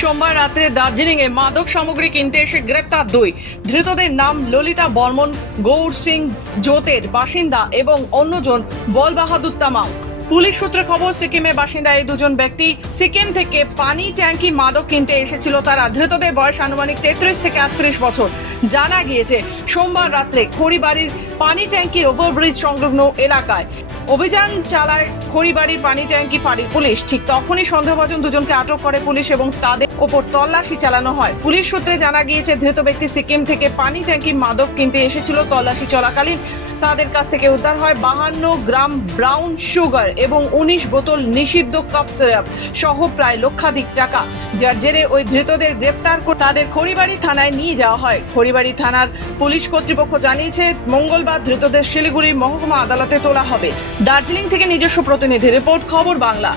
সোমবার রাত্রে দার্জিলিংয়ে মাদক সামগ্রী কিনতে এসে গ্রেপ্তার দুই ধৃতদের নাম ললিতা বর্মন, গৌর সিং জোতের বাসিন্দা এবং অন্যজন বল বাহাদুর তামাং। পুলিশ সূত্রে খবর, সিকিমের বাসিন্দা এই দুজন ব্যক্তি সিকিম থেকে পানি ট্যাঙ্কি মাদক কিনতে এসেছিল। তারা ধৃতদের বয়স আনুমানিক 33 থেকে 38 বছর। জানা গিয়েছে সোমবার রাত্রে খড়িবাড়ির পানি ট্যাঙ্কির ওভারব্রিজ সংলগ্ন এলাকায় অভিযান চালায় খড়িবাড়ির পানি ট্যাঙ্কি ফাঁড়ির পুলিশ। ঠিক তখনই সন্দেহভাজন দুজনকে আটক করে পুলিশ এবং তাদের ওপর তল্লাশি চালানো হয়। পুলিশ সূত্রে জানা গিয়েছে ধৃত ব্যক্তি সিকিম থেকে পানি ট্যাঙ্কি মাদক কিনতে এসেছিল। তল্লাশি চলাকালীন তাদের কাছ থেকে উদ্ধার হয় 52 গ্রাম ব্রাউন সুগার এবং 19 বোতল নিষিদ্ধ কাপ সিরাপ সহ প্রায় লক্ষাধিক টাকা। যার জেরে ওই ধৃতদের গ্রেপ্তার করে তাদের খড়িবাড়ি থানায় নিয়ে যাওয়া হয়। খড়িবাড়ি থানার পুলিশ কর্তৃপক্ষ জানিয়েছে মঙ্গলবার ধৃতদের শিলিগুড়ির মহকুমা আদালতে তোলা হবে। দার্জিলিং থেকে নিজস্ব প্রতিনিধি রিপোর্ট, খবর বাংলা।